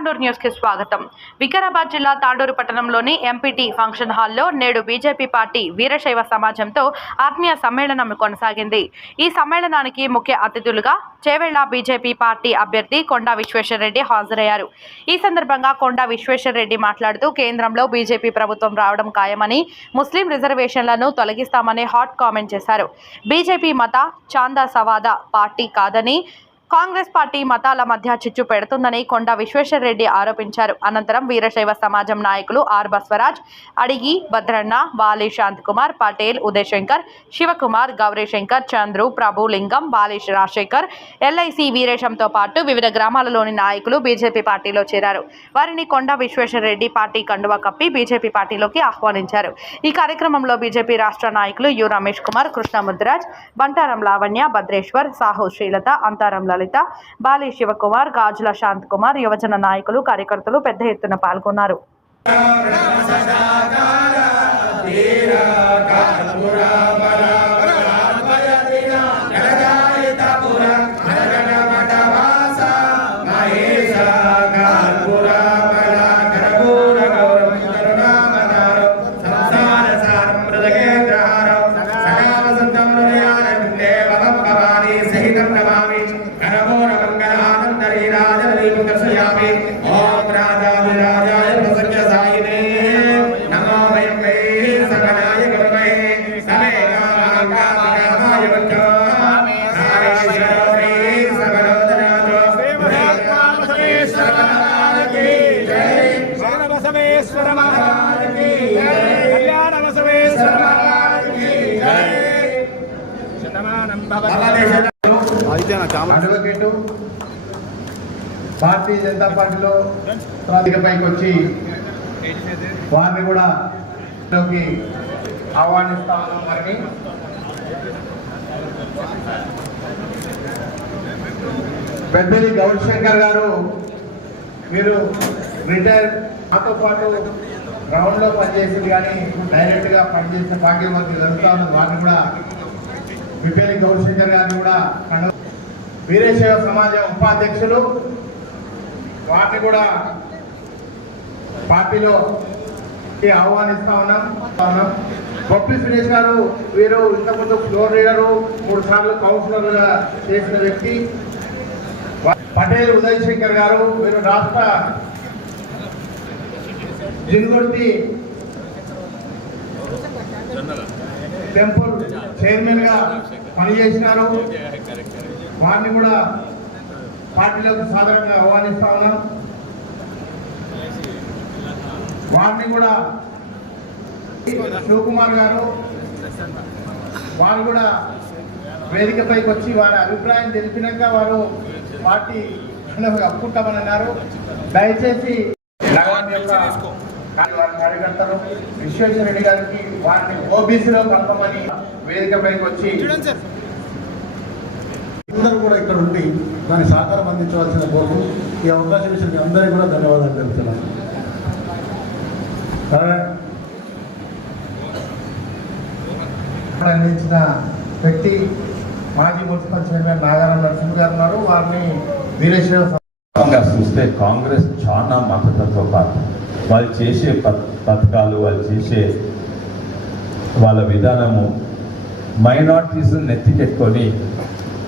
తాండూరు న్యూస్కి స్వాగతం. వికారాబాద్ జిల్లా తాండూరు పట్టణంలోని ఎంపీటీ ఫంక్షన్ హాల్లో నేడు బీజేపీ పార్టీ వీరశైవ సమాజంతో ఆత్మీయ సమ్మేళనం కొనసాగింది. ఈ సమ్మేళనానికి ముఖ్య అతిథులుగా చేవెళ్ళ బీజేపీ పార్టీ అభ్యర్థి కొండా విశ్వేశ్వరరెడ్డి హాజరయ్యారు. ఈ సందర్భంగా కొండా విశ్వేశ్వరరెడ్డి మాట్లాడుతూ కేంద్రంలో బీజేపీ ప్రభుత్వం రావడం ఖాయమని ముస్లిం రిజర్వేషన్లను తొలగిస్తామని హాట్ కామెంట్ చేశారు. బీజేపీ మత చాందా సవాద పార్టీ కాదని కాంగ్రెస్ పార్టీ మతాల మధ్య చిచ్చు పెడుతుందని కొండ విశ్వేశ్వర రెడ్డి ఆరోపించారు. అనంతరం వీరశైవ సమాజం నాయకులు ఆర్ బస్వరాజ్ అడిగి భద్రన్న వాలి శాంతకుమార్ పటేల్ ఉదయశంకర్ శివకుమార్ గౌరీశంకర్ చంద్రు ప్రభు లింగం బాలేష్ రాజశేఖర్ ఎల్ఐసి వీరేశంతో పాటు వివిధ గ్రామాలలోని నాయకులు బీజేపీ పార్టీలో చేరారు. వారిని కొండ విశ్వేశ్వర రెడ్డి పార్టీ కండువా కప్పి బీజేపీ పార్టీలోకి ఆహ్వానించారు. ఈ కార్యక్రమంలో బీజేపీ రాష్ట్ర నాయకులు యు రమేష్ కుమార్ కృష్ణముద్రాజ్ బంటారం లావణ్య భద్రేశ్వర్ సాహు శ్రీలత అంతారం లలిత బాలి శివకుమార్ గాజుల శాంత్ కుమార్ యువజన నాయకులు కార్యకర్తలు పెద్ద ఎత్తున పాల్గొన్నారు. అడ్వకేట్ భారతీయ జనతా పార్టీలో పైకి వచ్చి వారిని కూడా లోకి ఆహ్వానిస్తా ఉన్నాం వారిని పెద్దది గౌరీశంకర్ గారు మీరు రిటైర్ మాతో పాటు గ్రౌండ్లో పనిచేసింది కానీ డైరెక్ట్గా పనిచేసిన పార్టీ మనకి జరుగుతా ఉన్నది వారిని కూడా విపేలి గౌరశంకర్ గారిని కూడా వీరేశైవ వీరశైవ సమాజం ఉపాధ్యక్షులు వారిని కూడా పార్టీలో ఆహ్వానిస్తా ఉన్నాం. బొప్పి సురేష్ గారు వీరు ఇంతకుముందు ఫ్లోర్ లీడరు మూడు సార్లు కౌన్సిలర్గా చేసిన వ్యక్తి. పటేల్ ఉదయ్ శంకర్ గారు వీరు రాష్ట్ర జింగుర్తి టెంపుల్ చైర్మన్గా పనిచేసినారు. వారిని కూడా పార్టీలకు సాధారణంగా ఆహ్వానిస్తా ఉన్నాం. వారిని కూడా శివకుమార్ గారు వారు కూడా వేదికపైకి వచ్చి వారి అభిప్రాయం తెలిపినాక వారు పార్టీ అప్పుకుంటామని అన్నారు దయచేసి కార్యకర్తలు విశ్వేశ్వర రెడ్డి గారికి వారిని ఓబీసీలో కలపమని వేదికపైకి వచ్చి అందరూ కూడా ఇక్కడ ఉండి దాని సహకారం అందించవలసిన కోరు ఈ అవకాశం ఇచ్చిన అందరికీ కూడా ధన్యవాదాలు తెలుపుతున్నాను సరే. అందించిన వ్యక్తి మాజీ మున్సిపల్ చైర్మన్ నాగారం నరసింహ గారు ఉన్నారు. వారిని వీరేశ్వర చూస్తే కాంగ్రెస్ చాలా మద్దతుతో పాటు వాళ్ళు చేసే పథకాలు వాళ్ళు చేసే వాళ్ళ విధానము మైనార్టీస్ని నెత్తికెట్టుకొని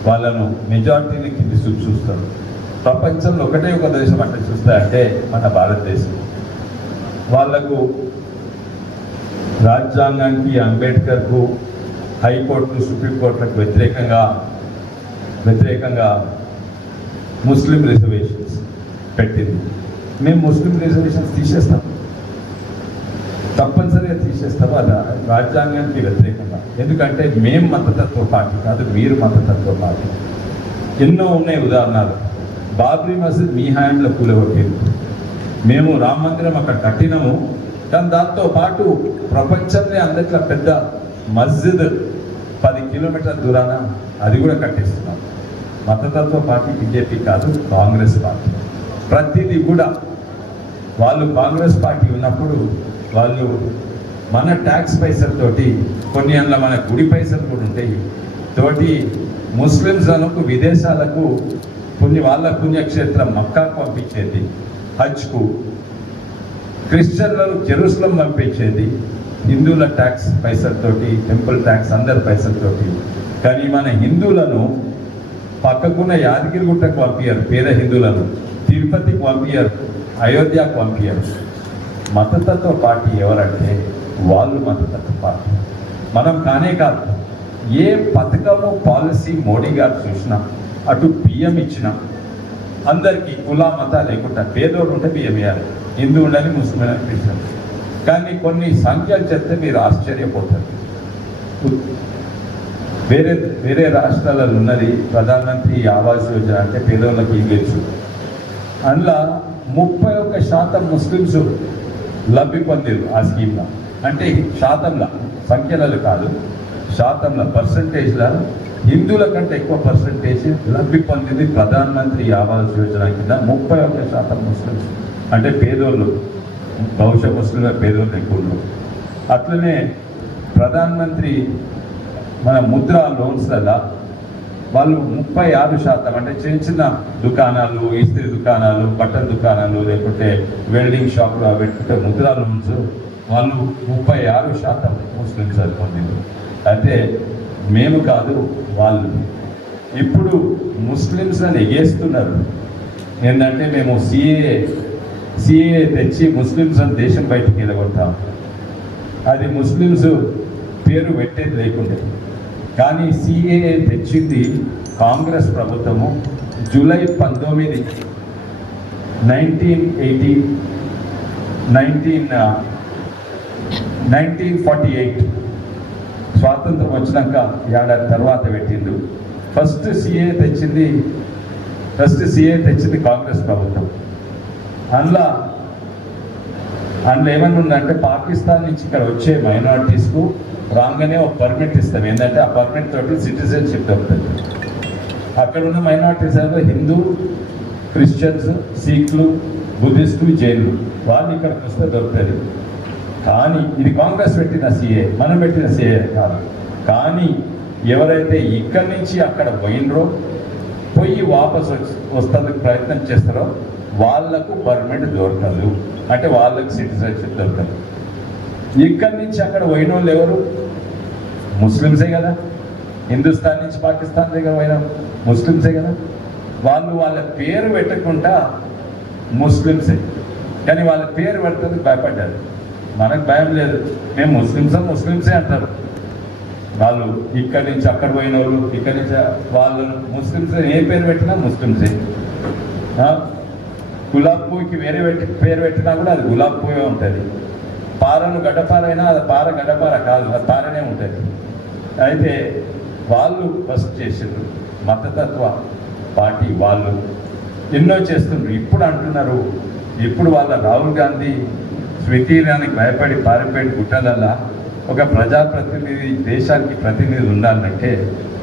వాళ్ళను మెజార్టీని కింది చూస్తారు. ప్రపంచంలో ఒకటే ఒక దేశం అంటే చూస్తే అంటే మన భారతదేశం. వాళ్ళకు రాజ్యాంగానికి అంబేద్కర్కు హైకోర్టు సుప్రీంకోర్టులకు వ్యతిరేకంగా వ్యతిరేకంగా ముస్లిం రిజర్వేషన్స్ పెట్టింది. మేము ముస్లిం రిజర్వేషన్స్ తీసేస్తాం. తప్పనిసరిగా తీసేస్తాం. అది రాజ్యాంగానికి వ్యతిరేకంగా. ఎందుకంటే మేము మతతత్వ పార్టీ కాదు మీరు మతతత్వ పార్టీ. ఎన్నో ఉన్నాయి ఉదాహరణలు. బాబ్రీ మసీద్ మీ హ్యాండ్లో కూలగొట్టింది మేము రామ మందిరం అక్కడ కట్టినాము. కానీ దాంతో పాటు ప్రపంచంలో అందరిలో పెద్ద మస్జిద్ పది కిలోమీటర్ల దూరాన అది కూడా కట్టిస్తున్నాం. మతతత్వ పార్టీ బీజేపీ కాదు కాంగ్రెస్ పార్టీ. ప్రతిదీ కూడా వాళ్ళు కాంగ్రెస్ పార్టీ ఉన్నప్పుడు వాళ్ళు మన ట్యాక్స్ పైసలతోటి కొన్ని అందులో మన గుడి పైసలు కూడా ఉంటాయి. తోటి ముస్లిమ్స్ అనుకు విదేశాలకు పుణ్య వాళ్ళ పుణ్యక్షేత్రం మక్కాకు పంపించేది హజ్కు. క్రిస్టియన్లను జెరూసలం పంపించేది. హిందువుల ట్యాక్స్ పైసలతోటి టెంపుల్ ట్యాక్స్ అందరి పైసలతోటి. కానీ మన హిందువులను పక్కకున్న యాదగిరిగుట్టకు పంపించారు పేద హిందువులను. తిరుపతికి పంపించారు అయోధ్యకు పంపించారు మతతత్వ పార్టీ ఎవరంటే వాళ్ళు మతతత్వ పార్టీ. మనం కానే కాదు ఏ పథకము పాలసీ మోడీ గారు చూసినా అటు బియ్యం ఇచ్చిన అందరికీ కుల మత లేకుండా పేదోడు ఉంటే బియ్యం ఇవ్వాలి హిందూ ఉండాలి ముస్లిం పిలిచారు కానీ కొన్ని సంఖ్యలు చెప్తే మీరు ఆశ్చర్యపోతారు. వేరే వేరే రాష్ట్రాలలో ఉన్నది ప్రధానమంత్రి ఆవాస్ యోజన అంటే పేదోళ్ళకి ఇవ్వచ్చు అందులో ముప్పై ఒక్క శాతం ముస్లిమ్స్ లబ్ధి పొందారు ఆ స్కీమ్లో. అంటే శాతంలో సంఖ్యలలో కాదు శాతంలో పర్సంటేజ్లో హిందువుల కంటే ఎక్కువ పర్సంటేజ్ లబ్ధి పొందింది ప్రధానమంత్రి ఆవాస్ యోజన కింద ముప్పై ఒక్క శాతం ముస్లిమ్స్ అంటే పేదోళ్ళు. బహుశా ముస్లింల పేదోళ్ళు ఎక్కువ అట్లనే ప్రధానమంత్రి మన ముద్ర లోన్స్లలో వాళ్ళు ముప్పై ఆరు శాతం అంటే చిన్న చిన్న దుకాణాలు ఇస్త్రీ దుకాణాలు బట్టల దుకాణాలు లేకుంటే వెల్డింగ్ షాపులు అవి పెట్టుకుంటే ముద్ర లోన్స్ వాళ్ళు ముప్పై ఆరు శాతం ముస్లిమ్స్ అది అయితే మేము కాదు వాళ్ళు. ఇప్పుడు ముస్లిమ్స్ అని ఎగేస్తున్నారు. ఏంటంటే మేము సిఏ సిఏ తెచ్చి ముస్లిమ్స్ అని దేశం బయటికి వెళ్ళగొట్టాం అది ముస్లిమ్స్ పేరు పెట్టేది లేకుండే. కానీ సిఏఏ తెచ్చింది కాంగ్రెస్ ప్రభుత్వము జూలై పంతొమ్మిది nineteen eighty nineteen nineteen forty eight స్వాతంత్రం వచ్చినాక ఏడాది తర్వాత పెట్టిండు ఫస్ట్ సిఏ తెచ్చింది ఫస్ట్ సిఏ తెచ్చింది కాంగ్రెస్ ప్రభుత్వం. అందులో అందులో ఏమన్నా ఉందంటే పాకిస్తాన్ నుంచి ఇక్కడ వచ్చే మైనార్టీస్కు రాగానే ఒక పర్మిట్ ఇస్తాం. ఏంటంటే ఆ పర్మిట్ తోటి సిటిజన్షిప్ దొరుకుతుంది. అక్కడ ఉన్న మైనార్టీస్ ఏదో హిందూ క్రిస్టియన్స్ సిఖ్లు బుద్ధిస్టులు జైన్లు. వాళ్ళు ఇక్కడికి వస్తే దొరుకుతుంది. కానీ ఇది కాంగ్రెస్ పెట్టిన సీఏ మనం పెట్టిన సీఏ కాదు. కానీ ఎవరైతే ఇక్కడి నుంచి అక్కడ పోయినరో పోయి వాపసు వస్తానికి ప్రయత్నం చేస్తారో వాళ్ళకు పర్మిట్ దొరకదు. అంటే వాళ్ళకి సిటిజన్షిప్ దొరకదు. ఇక్కడి నుంచి అక్కడ పోయిన వాళ్ళు ఎవరు? ముస్లిమ్సే కదా. హిందుస్థాన్ నుంచి పాకిస్తాన్ దగ్గర పోయిన ముస్లిమ్సే కదా. వాళ్ళు వాళ్ళ పేరు పెట్టకుండా ముస్లిమ్సే. కానీ వాళ్ళ పేరు పెడుతుంది భయపడ్డారు. మనకు భయం లేదు. మేము ముస్లిమ్స్? ముస్లిమ్సే అంటారు. వాళ్ళు ఇక్కడి నుంచి అక్కడ పోయిన వాళ్ళు ఇక్కడి నుంచి వాళ్ళు ముస్లిమ్స్. ఏ పేరు పెట్టినా ముస్లిమ్సే. గులాబ్ పువ్వుకి వేరే పెట్టి పేరు పెట్టినా కూడా అది గులాబ్ పువ్వే ఉంటుంది. పారను గడ్డపార అయినా అది పార గడ్డపార కాదు అది పారనే ఉంటుంది. అయితే వాళ్ళు ఫస్ట్ చేసిండ్రు. మతతత్వ పార్టీ వాళ్ళు ఎన్నో చేస్తుండ్రు. ఇప్పుడు అంటున్నారు ఇప్పుడు వాళ్ళ రాహుల్ గాంధీ స్మృతీరానికి భయపడి పారిపోయిన గుట్టలల్లా ఒక ప్రజాప్రతినిధి దేశానికి ప్రతినిధి ఉండాలంటే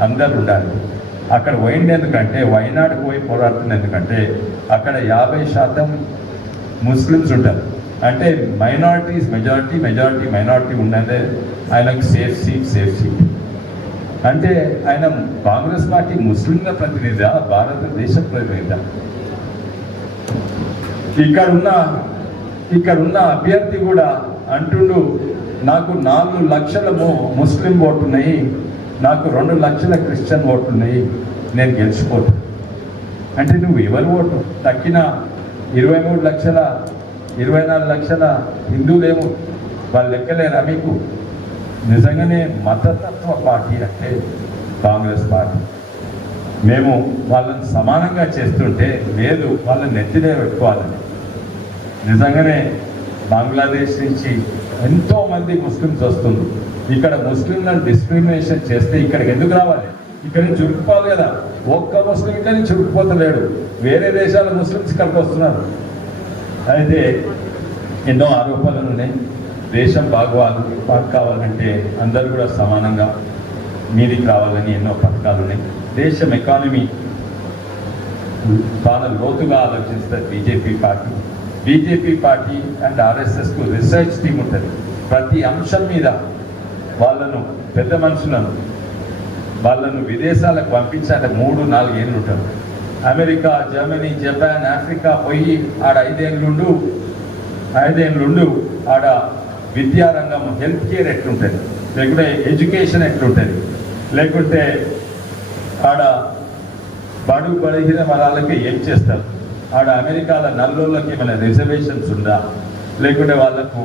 అందరు ఉండాలి. అక్కడ పోయింది ఎందుకంటే వైనాడుకు పోయి పోరాడుతుంది ఎందుకంటే అక్కడ యాభై శాతం ముస్లిమ్స్ ఉంటారు. అంటే మైనారిటీస్ మెజారిటీ మెజారిటీ మైనారిటీ ఉన్నదే ఆయనకు సేఫ్ సీట్ సేఫ్ సీట్. అంటే ఆయన కాంగ్రెస్ పార్టీ ముస్లింల ప్రతినిధి భారతదేశ ప్రతినిధి. ఇక్కడ ఉన్న ఇక్కడ ఉన్న అభ్యర్థి కూడా అంటుండు నాకు నాలుగు లక్షలము ముస్లిం ఓట్లు ఉన్నాయి నాకు రెండు లక్షల క్రిస్టియన్ ఓట్లు ఉన్నాయి నేను గెలుచుకోను. అంటే నువ్వు ఎవరి ఓటు? తక్కిన ఇరవై మూడు లక్షల ఇరవై నాలుగు లక్షల హిందువులేమో వాళ్ళు లెక్కలేరా మీకు? నిజంగానే మతతత్వ పార్టీ అంటే కాంగ్రెస్ పార్టీ. మేము వాళ్ళని సమానంగా చేస్తుంటే లేదు వాళ్ళని నెత్తినే పెట్టుకోవాలని నిజంగానే బంగ్లాదేశ్ నుంచి ఎంతో మంది ముస్లిమ్స్ వస్తుంది ఇక్కడ ముస్లింలను డిస్క్రిమినేషన్ చేస్తే ఇక్కడికి ఎందుకు రావాలి? ఇక్కడ నుంచి చురుకుపోదు కదా. ఒక్క ముస్లిం ఇక్కడ నుంచి చురుకుపోతలేడు. వేరే దేశాల ముస్లిమ్స్ ఇక్కడికి వస్తున్నారు. అయితే ఎన్నో ఆరోపణలు ఉన్నాయి. దేశం బాగోవాలి బాగు కావాలంటే అందరూ కూడా సమానంగా మీదికి రావాలని ఎన్నో పథకాలు ఉన్నాయి. దేశం ఎకానమీ చాలా లోతుగా ఆలోచిస్తారు BJP party BJP party and ఆర్ఎస్ఎస్కు research team ఉంటుంది. ప్రతి అంశం మీద వాళ్ళను పెద్ద మనుషులను వాళ్ళను విదేశాలకు పంపించాలంటే మూడు నాలుగు ఏళ్ళు ఉంటారు. అమెరికా జర్మనీ జపాన్ ఆఫ్రికా పోయి ఆడ ఐదేళ్ళుండు ఐదేళ్ళుండు ఆడ విద్యారంగం హెల్త్ కేర్ ఎట్లుంటుంది? లేకుంటే ఎడ్యుకేషన్ ఎట్లుంటుంది? లేకుంటే ఆడ బడు బలహీన వరాలకి ఏం చేస్తారు? ఆడ అమెరికాల నల్లోళ్ళకి ఏమైనా రిజర్వేషన్స్ ఉందా? లేకుంటే వాళ్ళకు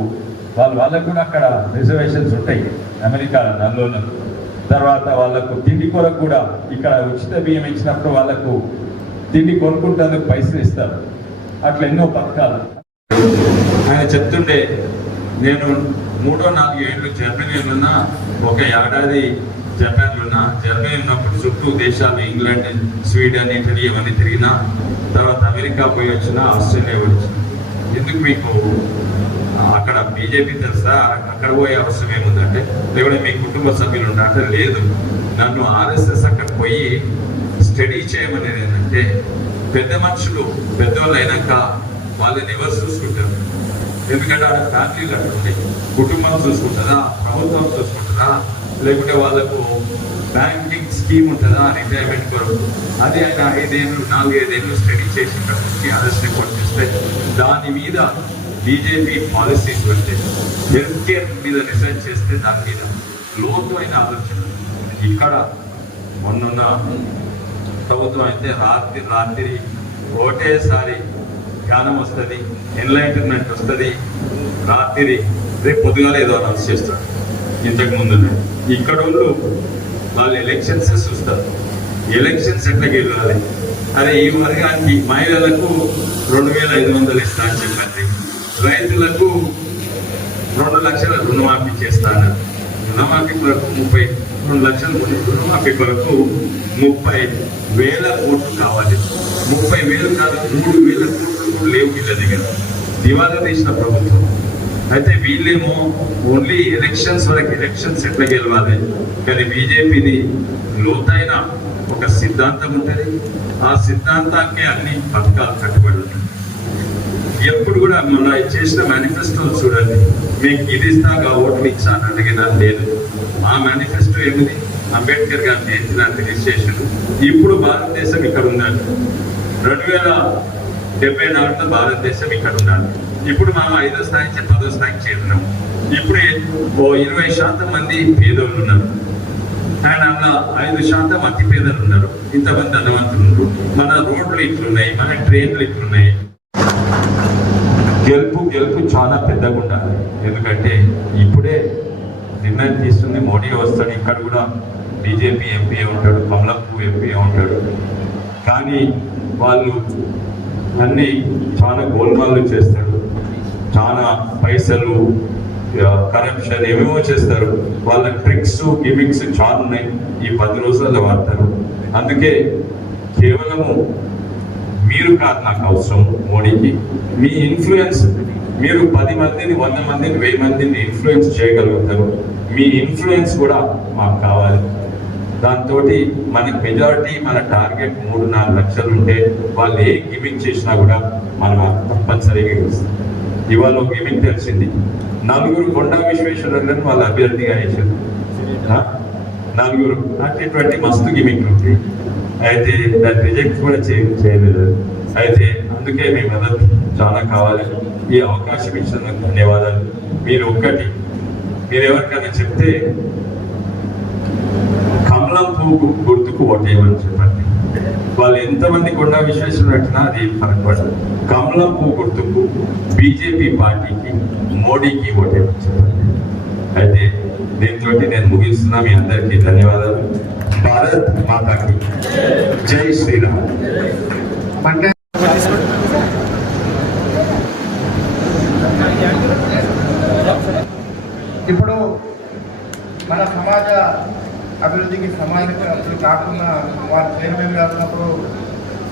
వాళ్ళు వాళ్ళకు కూడా అక్కడ రిజర్వేషన్స్ ఉంటాయి అమెరికాల నల్లోళ్ళకు తర్వాత వాళ్ళకు తిండి కొరకు కూడా ఇక్కడ ఉచిత బియ్యం ఇచ్చినప్పుడు వాళ్ళకు తిండి కొనుక్కుంటేందుకు పైసలు ఇస్తారు. అట్లా ఎన్నో పథకాలు. ఆయన చెప్తుండే నేను మూడో నాలుగు ఏళ్ళు జర్మనీలో ఉన్నా ఒక ఏడాది జపాన్ ఉన్నా జర్మనీ ఉన్నప్పుడు చుట్టూ దేశాలు ఇంగ్లాండ్ స్వీడన్ ఇటలీ ఇవన్నీ తిరిగినా తర్వాత అమెరికా పోయి వచ్చిన ఆస్ట్రేలియా పోయి వచ్చిన. ఎందుకు మీకు అక్కడ బీజేపీ తెలుసా? అక్కడ పోయే అవసరం ఏముందంటే లేకుంటే మీ కుటుంబ సభ్యులు ఉంటే లేదు. నన్ను ఆర్ఎస్ఎస్ అక్కడ పోయి స్టడీ చేయమనేది ఏంటంటే పెద్ద మనుషులు పెద్దవాళ్ళు అయినాక వాళ్ళని ఎవరు చూసుకుంటారు? ఎందుకంటే ఆడ ఫ్యామిలీలు అక్కడ కుటుంబం చూసుకుంటుందా? ప్రభుత్వం చూసుకుంటుందా? లేకుంటే వాళ్ళకు బ్యాంకింగ్ స్కీమ్ ఉంటుందా? రిటైర్మెంట్ కొరకు. అది ఆయన ఐదేళ్ళు నాలుగైదేళ్ళు స్టడీ చేసి ఆర్ఎస్ రిపోర్ట్ చేస్తే దాని మీద బీజేపీ పాలసీస్ పెడితే హెల్త్ కేర్ మీద రీసెర్చ్ చేస్తే దాని మీద లోతైన ఆలోచన. ఇక్కడ మొన్న ప్రభుత్వం అయితే రాత్రి రాత్రి ఒకటేసారి జ్ఞానం వస్తుంది ఎన్లైటన్మెంట్ వస్తుంది. రాత్రి రేపు పొద్దుగాల ఏదో అనౌన్స్ చేస్తారు. ఇంతకు ముందు ఇక్కడ వాళ్ళు వాళ్ళు ఎలక్షన్స్ చూస్తారు. ఎలక్షన్స్ ఎట్లా గెలవాలి? అరే ఈ వర్గానికి మహిళలకు రెండు వేల ఐదు వందలు ఇస్తా అని చెప్పండి. రైతులకు రెండు లక్షల రుణమాఫీ చేస్తాను రుణమాఫీ కొరకు ముప్పై రెండు లక్షల రుణమాఫీ కొరకు ముప్పై వేల కోట్లు కావాలి. ముప్పై వేలు కాదు మూడు వేల కోట్లు కూడా లేవు వీళ్ళ దగ్గర. దివాలా తీసిన ప్రభుత్వం. అయితే వీళ్ళేమో ఓన్లీ ఎలక్షన్స్ వరకు ఎలక్షన్స్ ఎట్లా గెలవాలి? కానీ బీజేపీని లోతైన ఒక సిద్ధాంతం ఉంటుంది. ఆ సిద్ధాంతానికి అన్ని పథకాలు కట్టుబడి ఉంటాయి. ఎప్పుడు కూడా మొన్న చేసిన మేనిఫెస్టో చూడండి. మీకు ఇది ఇస్తాగా ఓట్లు ఇచ్చాను అడిగినా లేదు. ఆ మేనిఫెస్టో ఏమిది అంబేద్కర్ గారు ఎత్తిన రిలీజ్ ఇప్పుడు భారతదేశం ఇక్కడ ఉండాలి రెండు వేల డెబ్బై నాలుగులో భారతదేశం ఇక్కడ ఉండాలి ఇప్పుడు మనం ఐదో స్థాయి నుంచి పదో స్థాయికి చేరినాం ఇప్పుడే ఓ ఇరవై శాతం మంది పేదోళ్ళు ఉన్నారు. ఆయన అలా ఐదు శాతం అతి పేదలు ఉన్నారు. ఇంతమంది ధనవంతులు మన రోడ్లు ఇట్లున్నాయి మన ట్రైన్లు ఇట్లున్నాయి. గెలుపు గెలుపు చాలా పెద్దగా ఉండాలి. ఎందుకంటే ఇప్పుడే నిర్ణయం తీసుకుంది మోడీ వస్తాడు. ఇక్కడ కూడా బీజేపీ ఎంపీ ఉంటాడు కమలపు ఎంపీ ఉంటాడు. కానీ వాళ్ళు అన్ని చాలా గోల్మాలు చేస్తారు. చాలా పైసలు కరప్షన్ ఏమేమో చేస్తారు. వాళ్ళ ట్రిక్స్ గిమిక్స్ చాలా ఉన్నాయి. ఈ పది రోజుల్లో వాడతారు. అందుకే కేవలము మీరు కాదు నాకు అవసరం మోడీకి. మీ ఇన్ఫ్లుయెన్స్ మీరు పది మందిని వంద మందిని వెయ్యి మందిని ఇన్ఫ్లుయెన్స్ చేయగలుగుతారు. మీ ఇన్ఫ్లుయెన్స్ కూడా మాకు కావాలి. దాంతో మనకి మెజారిటీ మన టార్గెట్ మూడు నాలుగు లక్షలు ఉంటే వాళ్ళు ఏ గిమింగ్ చేసినా కూడా మనం తప్పనిసరిగా ఇస్తాం ఇవాళ ఒక గిమింగ్ తెలిసింది నలుగురు కొండా విశ్వేశ్వరయ్యని వాళ్ళ అభ్యర్థిగా వేశారు నలుగురు అటువంటి మస్తు గిమింగ్లు ఉంటాయి అయితే దాన్ని రిజెక్ట్ కూడా చేయలేదు. అయితే అందుకే మీ మద్దతు చాలా కావాలి. ఈ అవకాశం ఇచ్చినందుకు ధన్యవాదాలు. మీరు ఒక్కటి మీరు ఎవరికైనా చెప్తే కమలం పువ్వు గుర్తుకు ఓటేయమని చెప్పండి. వాళ్ళు ఎంతమంది కొండా విశ్వేశ్వర పెట్టినా అది ఫరక్ కమలం పువ్వు గుర్తుకు బీజేపీ పార్టీకి మోడీకి ఓటేయమని చెప్పండి అయితే దీంతో నేను ముగిస్తున్నా. మీ అందరికీ ధన్యవాదాలు. భారత్ మాతాకి. జై శ్రీరామ్. అంటే ఇప్పుడు మన సమాజ అభివృద్ధికి సమాజం అసలు కాకుండా వారు చైర్మన్ గారు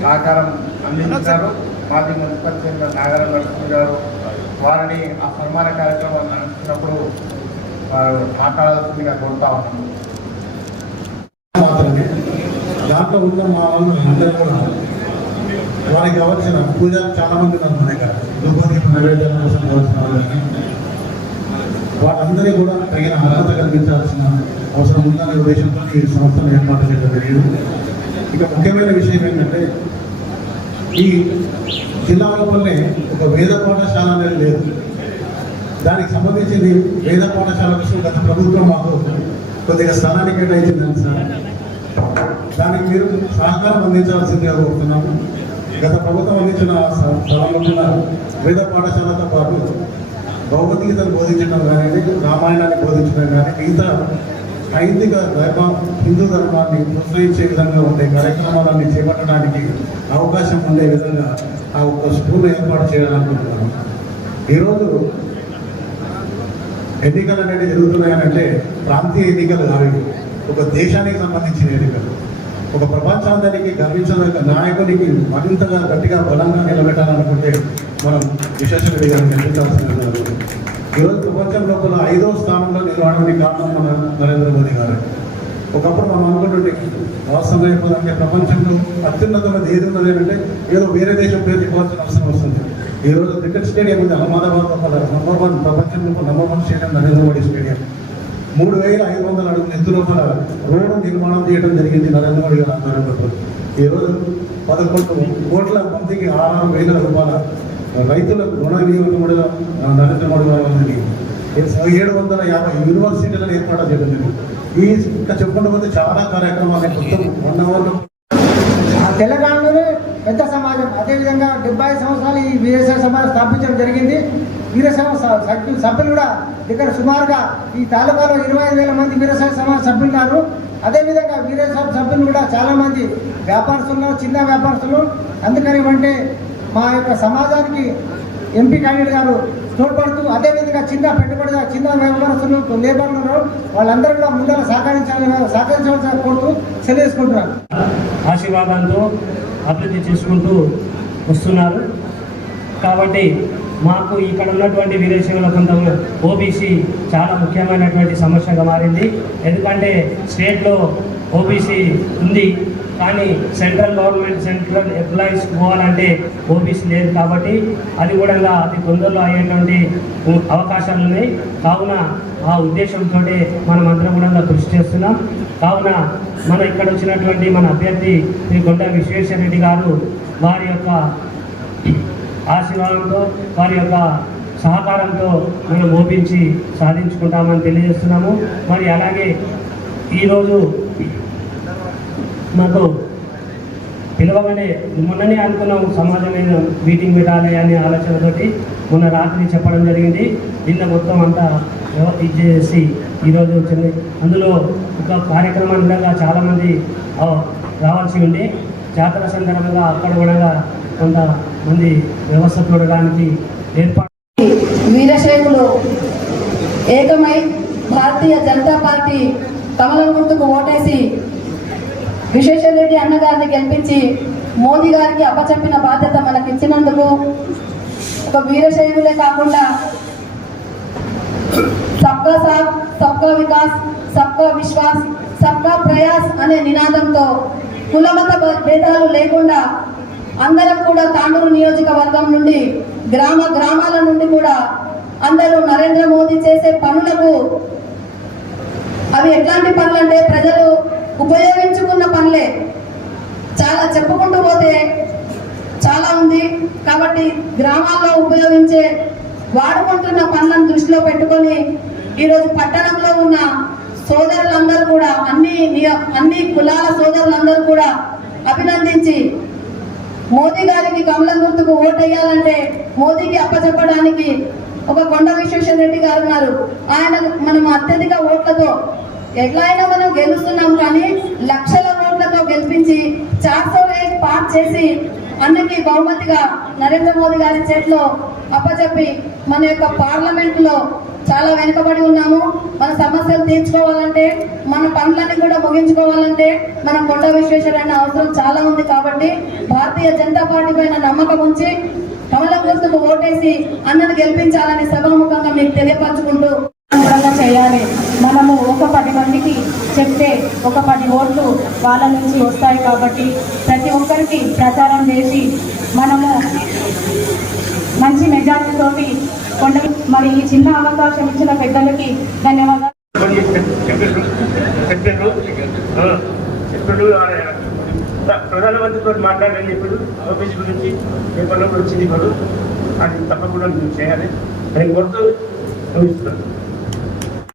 సహకారం అందించారు. మాజీ మున్సిపల్ చైర్మన్ నాగరం నరసింహ గారు వారిని ఆ సన్మాన కార్యక్రమం నడుస్తున్నప్పుడు వారు మాట్లాడాల్సిందిగా కోరుతా ఉన్నాము దాంట్లో ఉన్న మా వాళ్ళు అందరూ కూడా వారికి కావాల్సిన పూజ చాలా మంది ఉన్నారు మన దగ్గర. దుర్గోదీప నైవేద్యం కోసం కావాల్సిన వాళ్ళందరికీ కూడా తగిన అర్హత కల్పించాల్సిన అవసరం ఉందనే ఉద్దేశంతో ఈ సంస్థను ఏర్పాటు చేయడం జరిగింది. ఇక ముఖ్యమైన విషయం ఏంటంటే ఈ జిల్లా లోపలనే ఒక వేద పాఠశాల అనేది లేదు. దానికి సంబంధించింది వేద పాఠశాల విషయం గత ప్రభుత్వం మాకు కొద్దిగా స్థానాన్ని కేటాయించిందని సార్. దానికి మీరు సహకారం అందించాల్సిందిగా కోరుతున్నాము. గత ప్రభుత్వం అందించిన స్థలంలో వేద పాఠశాలతో పాటు భగవద్గీతను బోధించడం కానీ రామాయణాన్ని బోధించడం కానీ మిగతా ఐదిక ధర్మ హిందూ ధర్మాన్ని ప్రోత్సహించే విధంగా ఉండే కార్యక్రమాలన్నీ చేపట్టడానికి అవకాశం ఉండే విధంగా ఆ ఒక్క స్కూల్ ఏర్పాటు చేయాలనుకుంటున్నాను. ఈరోజు ఎన్నికలు అనేది జరుగుతున్నాయనంటే ప్రాంతీయ ఎన్నికలు కావు ఒక దేశానికి సంబంధించిన ఎన్నికలు. ఒక ప్రపంచానికి గర్వించదగ్గ నాయకునికి మరింతగా గట్టిగా బలంగా నిలబెట్టాలనుకుంటే మనం విశేషరెడ్డి గారిని ఈరోజు ప్రపంచం లోపల ఐదో స్థానంలో నిలవడానికి కారణం మన నరేంద్ర మోదీ గారు. ఒకప్పుడు మనం అనుకుంటుంటే వాస్తవం చెప్పాలంటే ప్రపంచంలో అత్యున్నతమైనది ఏది ఉన్నది అంటే ఏదో వేరే దేశం పేరు చెప్పాల్సిన అవసరం వస్తుంది. ఈ రోజు క్రికెట్ స్టేడియం ఉంది అహ్మదాబాద్ లోపల నంబర్ వన్ ప్రపంచంలో number one stadium Narendra Modi stadium. మూడు వేల ఐదు వందల అడుగుల ఎత్తు లోపల రోడ్డు నిర్మాణం చేయడం జరిగింది నరేంద్ర మోడీ గారు ఆధ్వర్యంలో ఈ రోజు పదకొండు కోట్ల మందికి ఆరు వేల రూపాయల రైతులకు రుణ వినియోగం కూడా నరేంద్ర మోడీ గారు ఏడు వందల యాభై యూనివర్సిటీలను ఏర్పాటు చేయడం జరిగింది. ఈ ఇంకా చెప్పుకుంటూ పోతే చాలా కార్యక్రమాలు మొత్తం వన్ అవర్లో ఆ తెలంగాణలోనే పెద్ద సమాజం. అదేవిధంగా డెబ్బై సంవత్సరాలు ఈ వీరశైవ సమాజం స్థాపించడం జరిగింది. వీరశైవ సభ్యులు సభ్యులు కూడా ఇక్కడ సుమారుగా ఈ తాలూకాలో ఇరవై ఐదు వేల మంది వీరశైవ సమాజ సభ్యులు ఉన్నారు. అదేవిధంగా వీరశైవ సభ్యులు కూడా చాలా మంది వ్యాపారస్తులు చిన్న వ్యాపారస్తులు. అందుకని అంటే మా యొక్క సమాజానికి ఎంపీ క్యాండిడేట్ గారు తోడ్పడుతూ అదేవిధంగా చిన్న పెట్టుబడిదారు చిన్న వ్యాపారస్తులు లేబర్లు ఉన్నారు వాళ్ళందరూ కూడా ముందర సహకరించాలని సహకరించవలసిన కోరుతూ తెలియజేసుకుంటున్నారు ఆశీర్వాదంతో అభివృద్ధి చేసుకుంటూ వస్తున్నారు. కాబట్టి మాకు ఇక్కడ ఉన్నటువంటి విదేశీయుల కొంత ఓబీసీ చాలా ముఖ్యమైనటువంటి సమస్యగా మారింది. ఎందుకంటే స్టేట్లో ఓబీసీ ఉంది. కానీ సెంట్రల్ గవర్నమెంట్ సెంట్రల్ ఎంప్లాయీస్ పోవాలంటే ఓబీసీ లేదు కాబట్టి అది కూడా అతి తొందరలో అయ్యేటువంటి అవకాశాలు ఉన్నాయి. కావున ఆ ఉద్దేశంతో మనం అందరం కూడా కృషి చేస్తున్నాం. కావున మన ఇక్కడ వచ్చినటువంటి మన అభ్యర్థి శ్రీ కొండ విశ్వేశ్వర రెడ్డి గారు వారి యొక్క ఆశీర్వాదంతో వారి యొక్క సహకారంతో మనం ఓపించి సాధించుకుంటామని తెలియజేస్తున్నాము. మరి అలాగే ఈరోజు మాకు పిలవగానే మొన్ననే అనుకున్నాం సమాజమైన మీటింగ్ పెట్టాలి అనే ఆలోచనతోటి మొన్న రాత్రి చెప్పడం జరిగింది. నిన్న మొత్తం అంతా వ్యవస్థ చేసి ఈరోజు వచ్చింది అందులో ఒక కార్యక్రమం విధంగా చాలామంది రావాల్సి ఉంది జాతర సందర్భంగా అక్కడ కూడా కొంతమంది వ్యవస్థ చూడడానికి ఏర్పాటు వీరశైవులు ఏకమై భారతీయ జనతా పార్టీ కమలం గుర్తుకు ఓటేసి విశ్వేశ్వర రెడ్డి అన్నగారిని గెలిపించి మోదీ గారికి అప్పచెప్పిన బాధ్యత మనకి ఇచ్చినందుకు ఒక వీరశైవులే కాకుండా సబ్కా సాత్ సబ్కా వికాస్ సబ్కా విశ్వాస్ సబ్కా ప్రయాస్ అనే నినాదంతో కులమత భేదాలు లేకుండా అందరం కూడా తాండూరు నియోజకవర్గం నుండి గ్రామ గ్రామాల నుండి కూడా అందరూ నరేంద్ర మోదీ చేసే పనులకు అవి ఎట్లాంటి పనులు అంటే ప్రజలు ఉపయోగించుకున్న పనులే. చాలా చెప్పుకుంటూ పోతే చాలా ఉంది. కాబట్టి గ్రామాల్లో ఉపయోగించే వాడుకుంటున్న పనులను దృష్టిలో పెట్టుకొని ఈరోజు పట్టణంలో ఉన్న సోదరులందరూ కూడా అన్ని అన్ని కులాల సోదరులందరూ కూడా అభినందించి మోదీ గారికి కమలం గుర్తుకు ఓటేయాలంటే మోదీకి అప్పచెప్పడానికి ఒక కొండ విశ్వేశ్వర రెడ్డి గారు ఉన్నారు. ఆయన మనం అత్యధిక ఓట్లతో ఎట్లా అయినా మనం గెలుస్తున్నాం కానీ లక్షల ఓట్లతో గెలిపించి చార్సో పాస్ చేసి అన్నకి బహుమతిగా నరేంద్ర మోదీ గారి చేతిలో అప్పచెప్పి మన యొక్క పార్లమెంట్లో చాలా వెనుకబడి ఉన్నాము. మన సమస్యలు తీర్చుకోవాలంటే మన పనులన్నీ కూడా ముగించుకోవాలంటే మనం కొండ విశ్వేశ్వరన్న అవసరం చాలా ఉంది కాబట్టి భారతీయ జనతా పార్టీ పైన నమ్మకం ఉంచి కమలం గుర్తుకు ఓటేసి అన్నను గెలిపించాలని సభాముఖంగా మీకు తెలియపరచుకుంటూ చేయాలి. ఒక పది మందికి చెప్తే ఒక పది ఓట్లు వాళ్ళ నుంచి వస్తాయి కాబట్టి ప్రతి ఒక్కరికి ప్రచారం చేసి మనము మంచి మెజార్టీతోటి కొండ మరి ఈ చిన్న అవకాశం ఇచ్చిన పెద్దలకి ధన్యవాదాలు. చెప్పారు ప్రధానమంత్రితో మాట్లాడాలని ఇప్పుడు ఆఫీస్ గురించి పేపర్లో కూడా వచ్చింది ఇప్పుడు అది తప్పకుండా చేయాలి నేను కోరుతూ